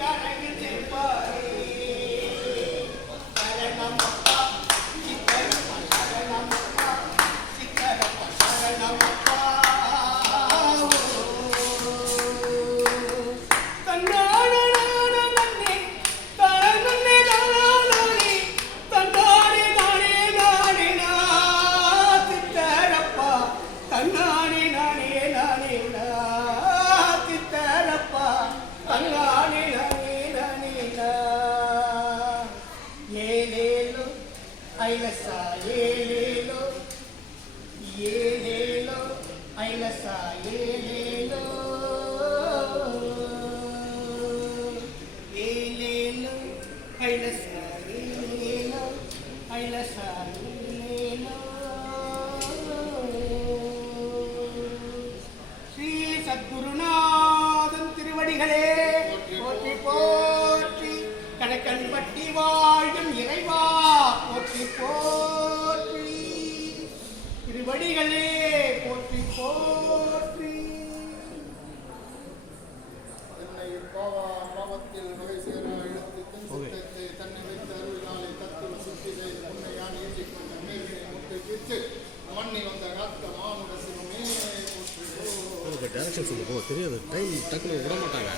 கரையில் செப்பாரே ఐలస ఏలేలో ఏలేలో ఐలస ఏలేలో ఏలేలో ఐలస ఏలేలో ఐలస ఏలేలో ஸ்ரீ சத்குருநாதன் திருவடிகளே போற்றி போற்றி கணக்கன் பட்டி வாழும் திருவடிகளே போற்றி போற்றி. என்னை பாவா பாவத்தில் வகை சேர இழுத்து தென் சித்தத்தை தன்னை வைத்த அருளினாலே தத்துவ சுத்தி செய்து உன்னை யான் ஏற்றிக் கொண்ட மேல்வினை முட்டை தீர்த்து மண்ணி வந்த காத்த மானுட சிவமே போற்றி. டைரக்ஷன் சொல்லுங்க. தெரியாது. டைம் டக்குனு விட மாட்டாங்க.